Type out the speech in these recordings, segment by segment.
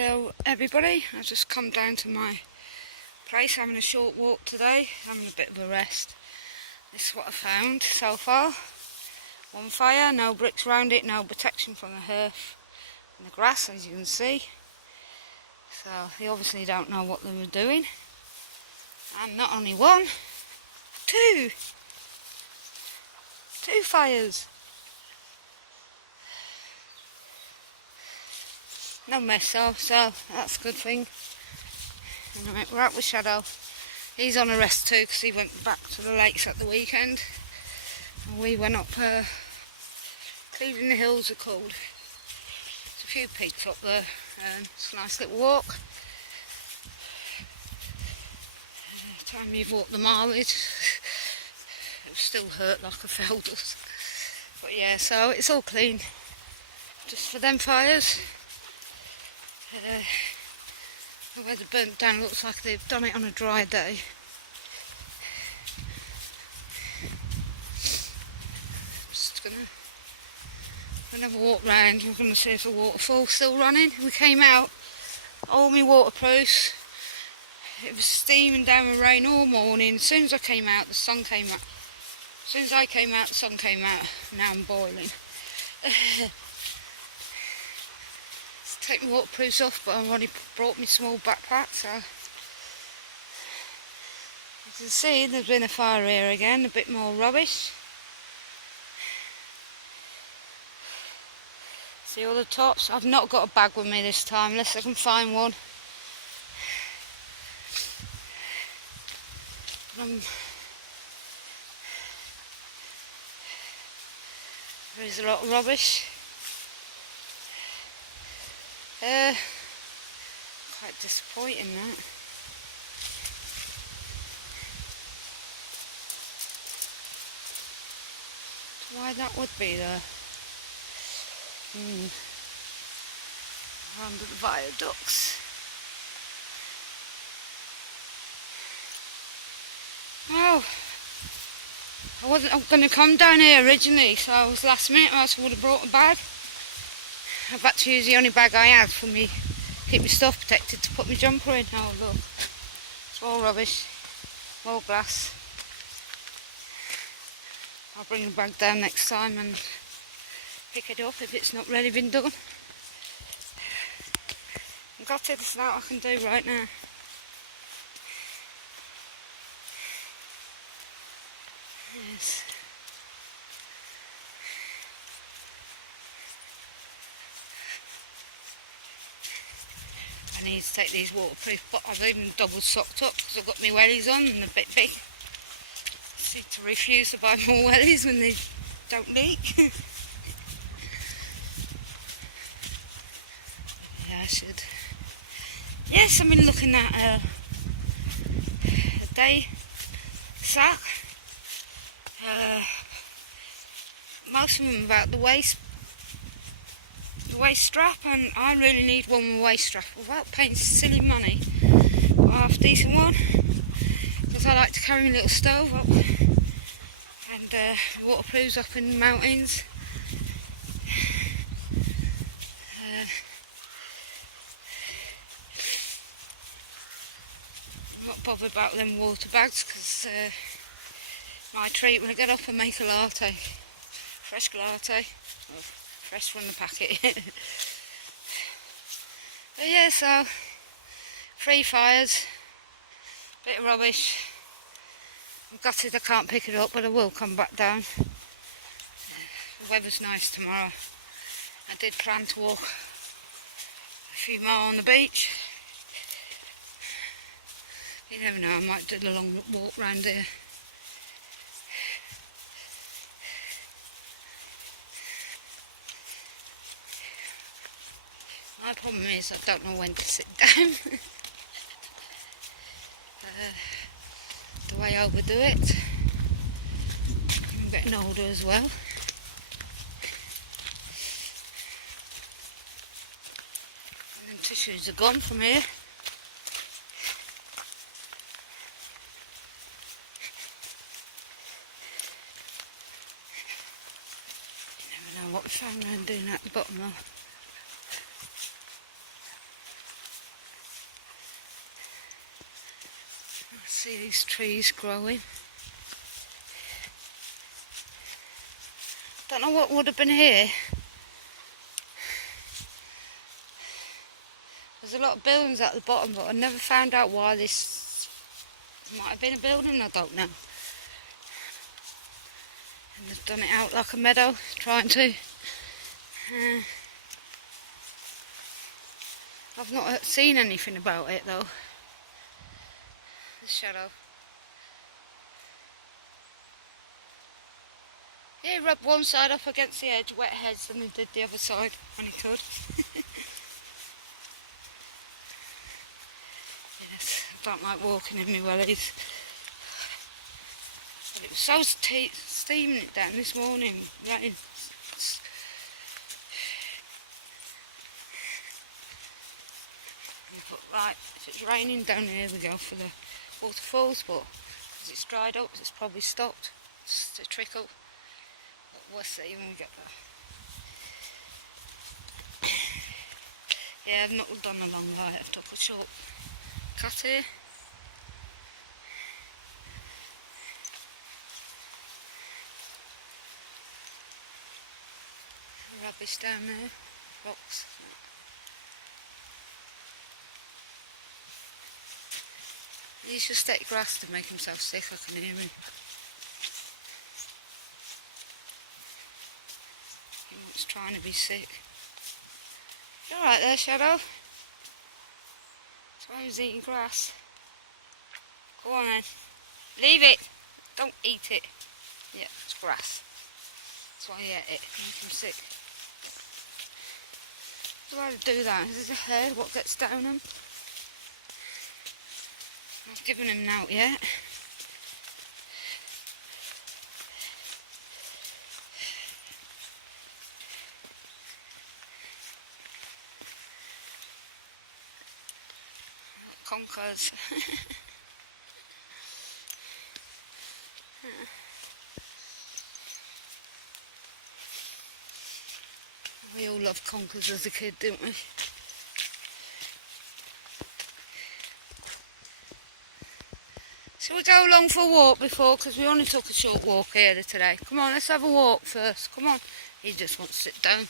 Hello everybody, I've just come down to my place having a short walk today, having a bit of a rest. This is what I found so far. One fire, no bricks around it, no protection from the hearth and the grass, as you can see. So they obviously don't know what they were doing. And not only one, two fires. No mess though, so that's a good thing. Anyway, we're out with Shadow. He's on a rest too because he went back to the lakes at the weekend. And we went up Cleveland Hills are called. There's a few peaks up there. It's a nice little walk. Time you've walked the mileage, it still hurt like a fell does. But yeah, so it's all clean. Just for them fires. The weather burnt down, looks like they've done it on a dry day. Just gonna have a walk round. We're gonna see if the waterfall's still running. We came out, all my waterproofs. It was steaming down with rain all morning. As soon as I came out, the sun came out. As soon as I came out, the sun came out. Now I'm boiling. Take my waterproofs off, but I've already brought my small backpack, so you can see there's been a fire here again, a bit more rubbish. See all the tops? I've not got a bag with me this time, unless I can find one. There is a lot of rubbish. Quite disappointing that. Why that would be there? Under the viaducts. Oh, I'm going to come down here originally, so I was last minute, or else I would have brought a bag. I've had to use the only bag I had for me, keep my stuff protected, to put my jumper in. Oh look, it's all rubbish, more glass. I'll bring the bag down next time and pick it up if it's not really been done. I've got it, there's nothing I can do right now. Yes. I need to take these waterproof, but I've even double socked up because I've got my wellies on and they're a bit big. I seem to refuse to buy more wellies when they don't leak. Yeah, I should. Yes, I've been looking at a day sack. Most of them about the waist strap, and I really need one with a waist strap without paying silly money. But I have a decent one because I like to carry my little stove up and waterproofs up in the mountains. I'm not bothered about them water bags because my treat when I get up and make a latte, fresh latte. Oh, fresh from the packet. But yeah, so 3 fires, bit of rubbish. I'm gutted I can't pick it up, but I will come back down. The weather's nice tomorrow. I did plan to walk a few more on the beach. You never know, I might do a long walk round here. My problem is I don't know when to sit down. The way I overdo it. I'm getting older as well. And then tissues are gone from here. You never know what we found around doing at the bottom though. See these trees growing. Don't know what would have been here. There's a lot of buildings at the bottom, but I never found out why this might have been a building, I don't know. And they've done it out like a meadow, trying to. I've not seen anything about it though. The shadow. Yeah, he rubbed one side up against the edge, wet heads, and he did the other side when he could. Yes, I don't like walking in my wellies. But it was so steaming it down this morning, rain. But right, if it's raining down here we go for the waterfalls, but as it's dried up it's probably stopped. It's a trickle. But we'll see when we get there. Yeah, I've not done a long way, I've took a short cut here. Rubbish down there, rocks. He's just ate grass to make himself sick, I can hear him. He wants trying to be sick. You alright there, Shadow? That's why he was eating grass. Go on then. Leave it. Don't eat it. Yeah, it's grass. That's why he ate it, to make him sick. Why do I do that? Is it a hair what gets down him? I've given him out yet. Conkers. We all loved conkers as a kid, didn't we? Shall we go along for a walk before? Because we only took a short walk here today. Come on, let's have a walk first. Come on. He just wants to sit down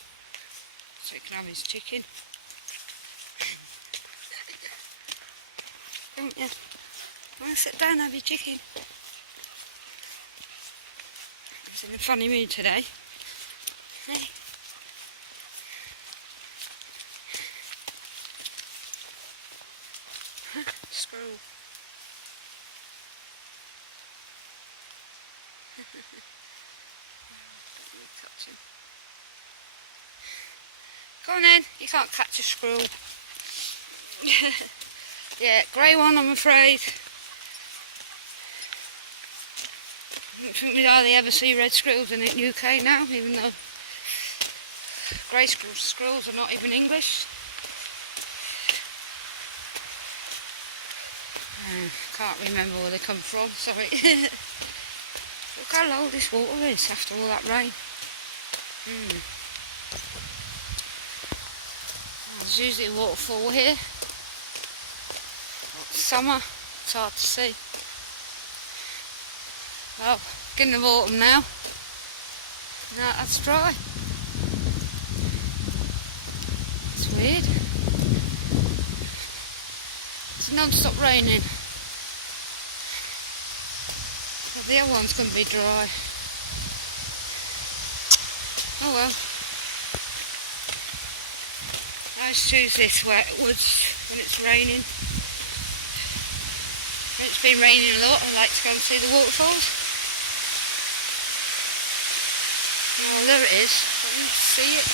so he can have his chicken. Don't you? Well, sit down and have your chicken. He's in a funny mood today. Hey. Squirrel. Touch him. Go on then, you can't catch a squirrel. Yeah, grey one I'm afraid. I don't think we hardly ever see red squirrels in the UK now, even though grey squirrels are not even English. Can't remember where they come from, sorry. Look how low this water is after all that rain. There's usually a waterfall here. But summer, it's hard to see. Well, beginning of autumn now. No, that's dry. It's weird. It's non-stop raining. But the other one's going to be dry. Oh well. I just choose this where it would when it's raining. When it's been raining a lot, I like to go and see the waterfalls. Oh, there it is. I can see it.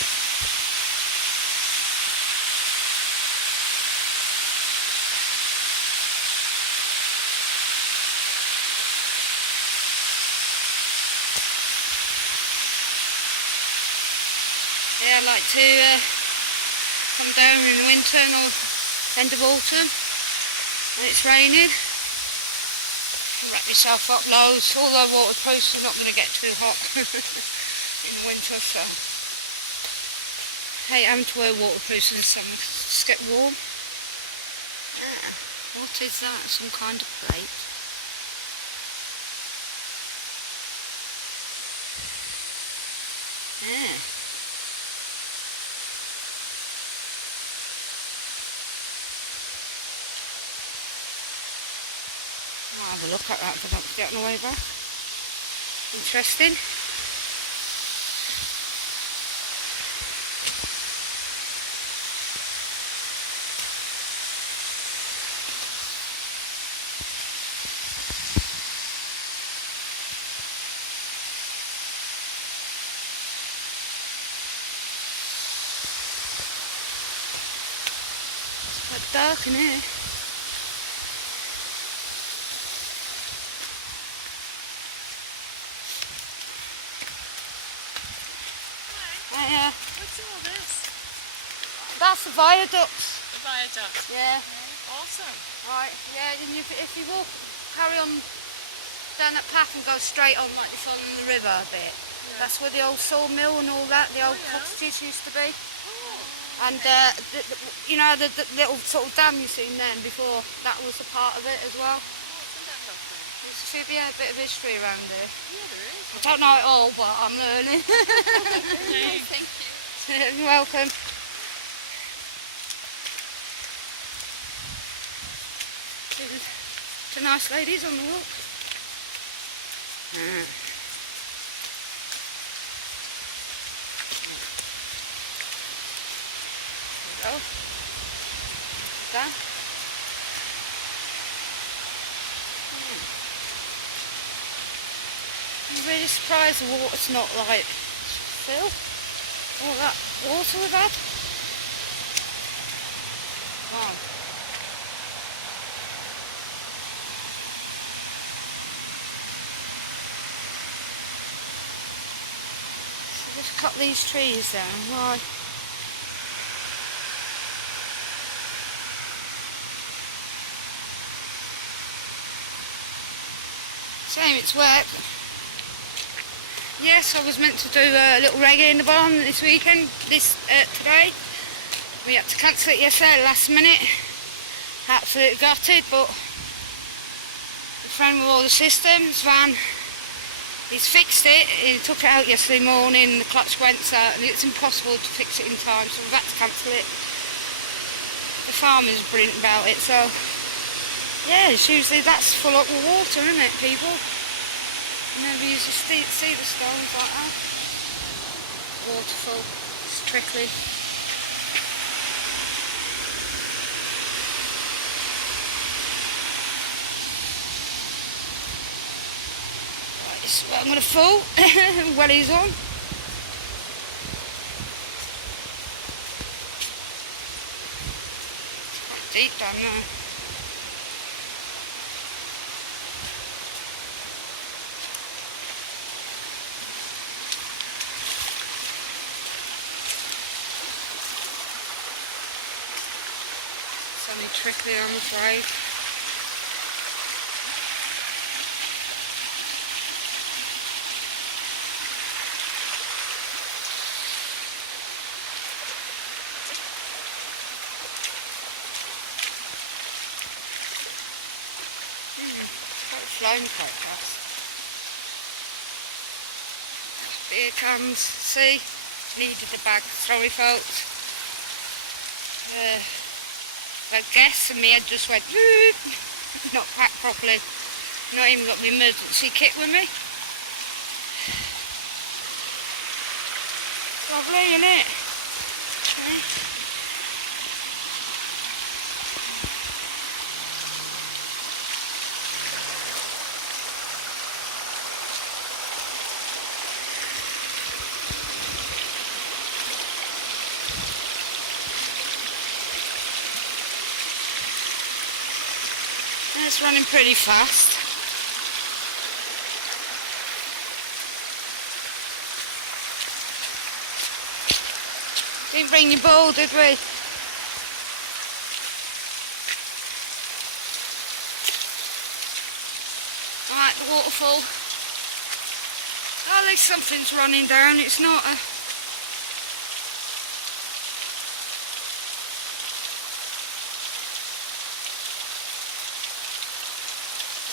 Yeah, I like to come down in the winter and end of autumn when it's raining. Wrap yourself up loads, although waterproofs are not going to get too hot in the winter, so I hate having to wear waterproofs in the summer because it just get warm. What is that? Some kind of plate? Yeah. I'll have a look at that if I don't forget on the way back. Interesting. It's quite dark in here. What's all this? That's the viaducts. The viaduct. Yeah. Awesome. Right. Yeah. And if you walk, carry on down that path and go straight on, like you're following the river a bit. Yeah. That's where the old sawmill and all that, the old cottages used to be. Oh. And you know the little sort of dam you've seen then before, that was a part of it as well. Oh, isn't that lovely? There's a bit of history around there. Yeah, there is. I don't know it all, but I'm learning. Thank you. You're welcome. Two nice ladies on the walk. There we go. Done. I'm really surprised the water's not like filled. All that water we've had. Wow. So just cut these trees down. Why? Shame it's wet. Yes, I was meant to do a little reggae in the barn this weekend, today. We had to cancel it yesterday, last minute. Absolutely gutted, but the friend with all the systems, Van, he's fixed it. He took it out yesterday morning, the clutch went out, and it's impossible to fix it in time, so we've had to cancel it. The farmer's brilliant about it, so yeah, it's usually that's full up with water, isn't it, people? You never usually see the stones like that. Waterfall, it's trickly. Right, this is where I'm going to fall while he's on. It's quite deep down there. It's only trickly, I'm afraid. It's flowing quite fast. Beer cans, see? Needed a bag, sorry folks. I guess, and my head just went, not packed properly. Not even got my emergency kit with me. Lovely, isn't it? Okay. It's running pretty fast. Didn't bring your bowl, did we? Alright, the waterfall. Oh, at least something's running down. It's not a...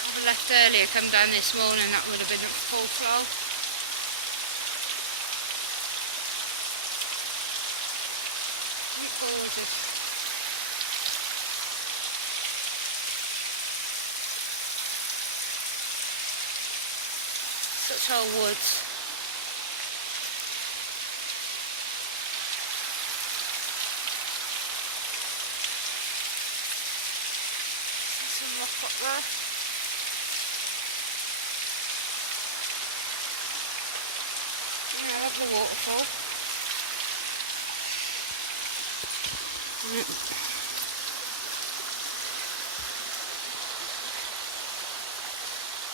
If I left earlier, come down this morning, that would have been at full flow. houses. Such old woods. There's some rock up there. Yeah, I love the waterfall.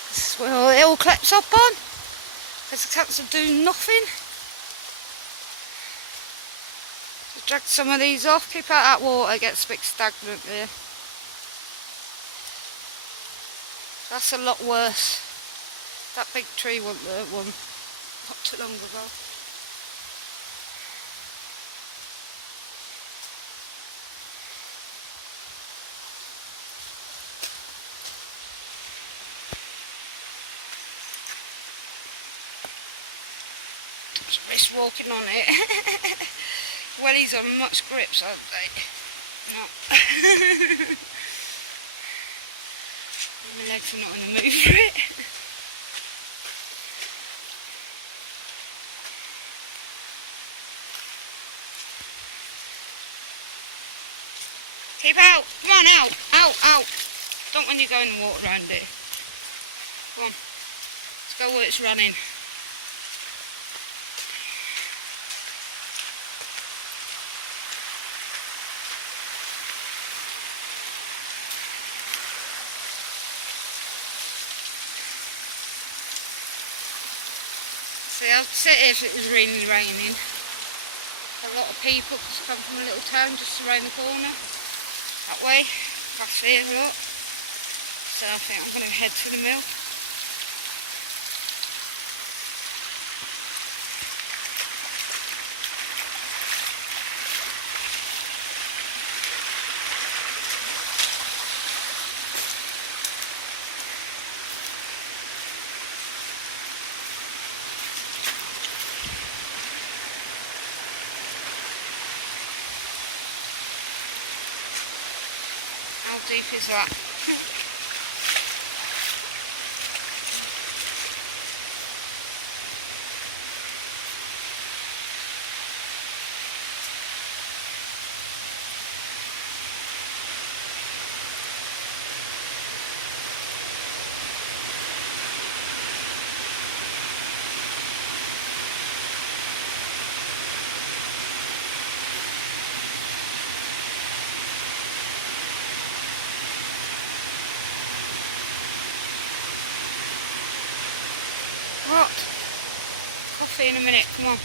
This is where all the hill clips up on. There's a chance of doing nothing. Just drag some of these off, keep out that water, it gets a bit stagnant there. That's a lot worse. That big tree wasn't there one not too long ago. Just risk walking on it. Wellies are much grips, aren't they? No. My legs are not in the mood for it. Keep out! Come on, out! Out! Out! Don't when you go in the water around it. Come on. Let's go where it's running. See, I'd sit here if it was really raining. A lot of people come from a little town just around the corner. That way, past here a lot. So I think I'm going to head to the mill. How deep is that? What? Coffee in a minute, come on.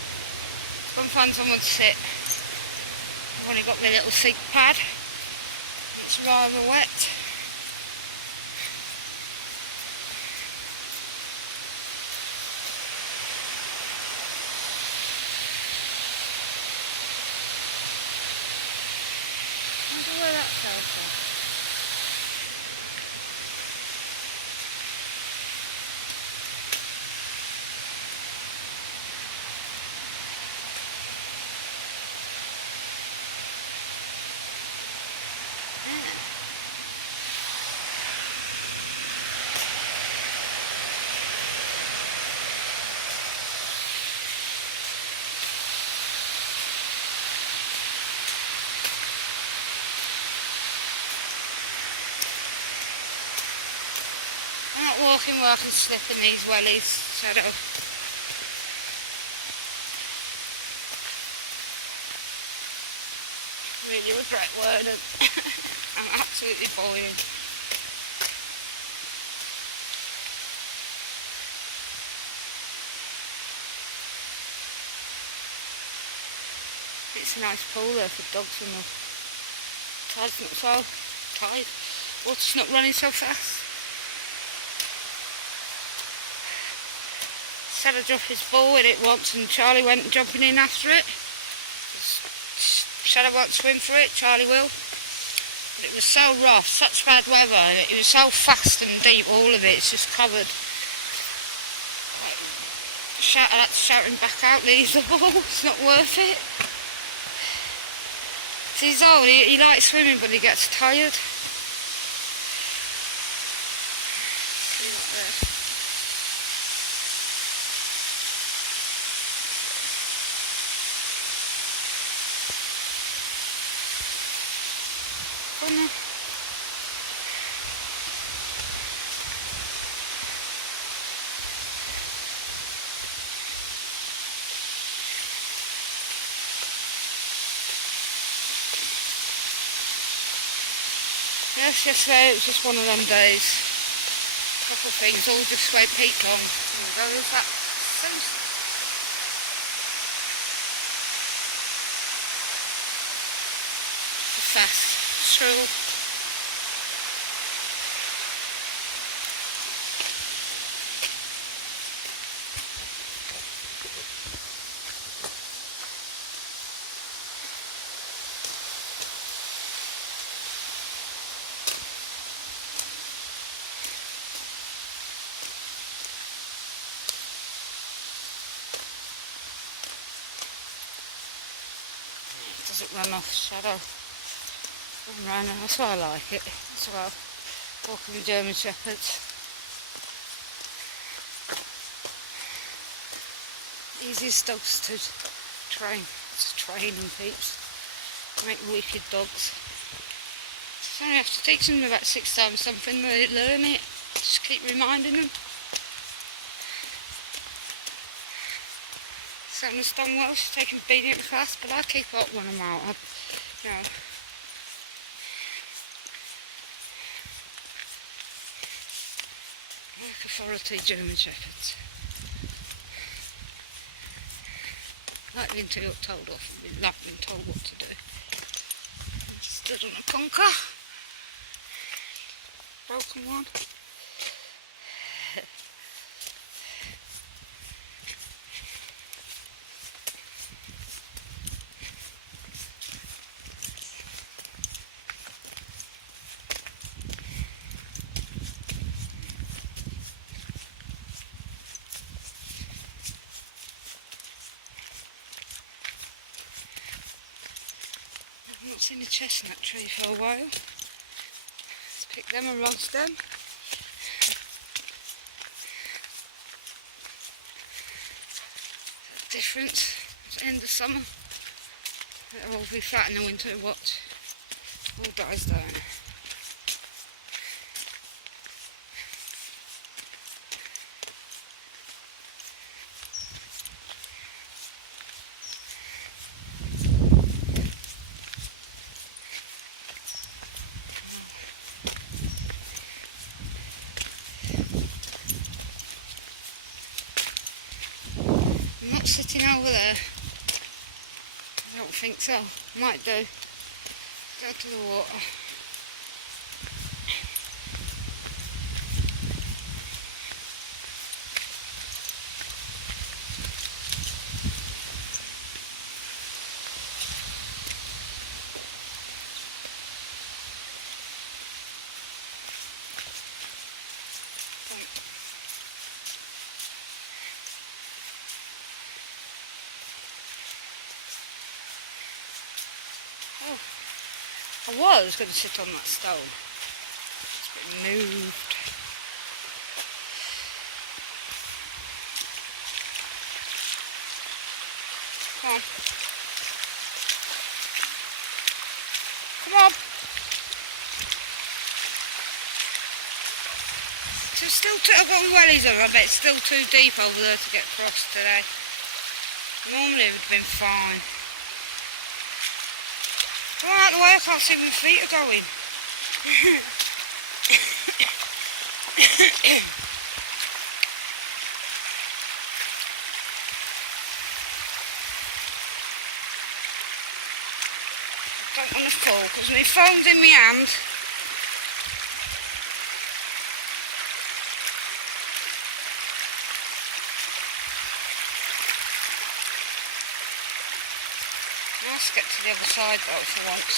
Go and find someone to sit. I've only got my little seat pad. It's rather wet. I wonder where that fell from. I'm not walking where I can slip in these wellies, so I don't. Really regret wording. I'm absolutely boiling. It's a nice pool there for dogs and the tide's not so tide. Water's not running so fast. Said I'd drop his ball with it once and Charlie went jumping in after it. Said I won't swim for it, Charlie will. But it was so rough, such bad weather, it was so fast and deep, all of it, it's just covered. I had to shout him back out, leave the ball, it's not worth it. It's He's old, he likes swimming but he gets tired. See that there? Come on. Yes, yesterday it was just one of them days. Couple of things, all just went peaked on. There was that fast stroll. Doesn't run off shadow. Run round, that's why I like it as well. Walking with German Shepherds. Easiest dogs to train. To train them peeps. Make wicked dogs. So you have to teach them about 6 times something, they learn it. Just keep reminding them. Sam's done well, she's taken beating at the class, but I keep up when I'm out. You know. Like authority German Shepherds. Like being told off, like being told what to do. Stood on a conker. Broken one. I've not seen a chestnut tree for a while. Let's pick them and roast them. Difference. It's the end of summer. It'll all be flat in the winter. Watch. All dies down. I'm not sitting over there. I don't think so. Might do. Go to the water. Oh, I was going to sit on that stone. It's been moved. Come on. Come on. So still I've got wellies on. I bet it's still too deep over there to get across today. Normally it would have been fine. Come on out of the way, I can't see where my feet are going. Don't want to fall because my phone's in my hand. Let's get to the other side though for once.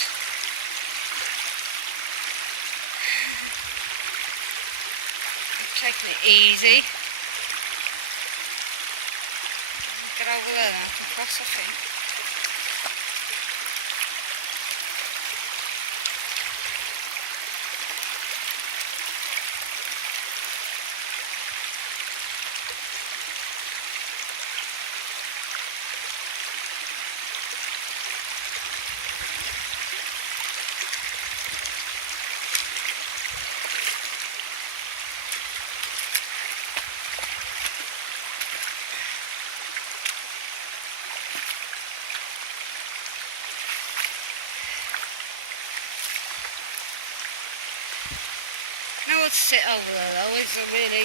Taking it easy. Get over there now, I can cross I think. would sit over there though, is there really?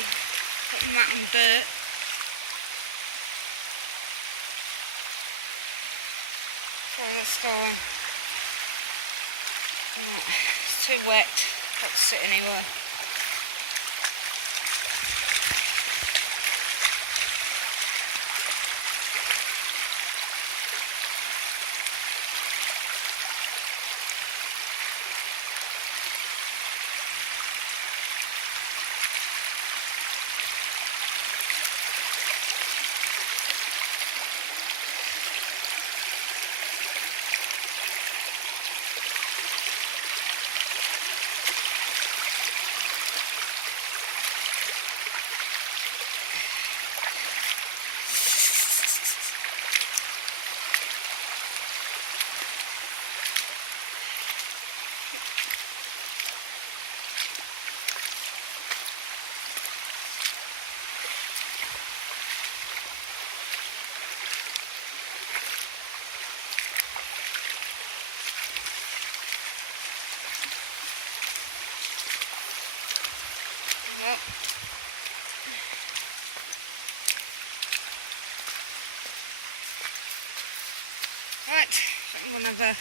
Putting that on dirt. So let's go on. It's too wet, can't sit anywhere. Well, right, I'm going to have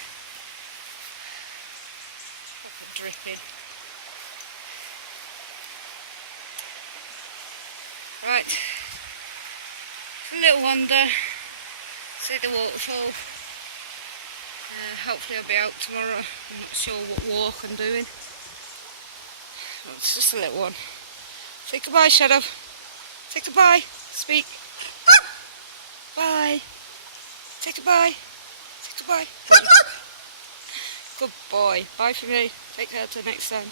a dripping. Right, a little wander, see the waterfall. Hopefully I'll be out tomorrow. I'm not sure what walk I'm doing. Well, it's just a little one. Say goodbye, Shadow. Say goodbye. Speak. Bye. Say goodbye. Say goodbye. Good boy. Bye for me. Take care till next time.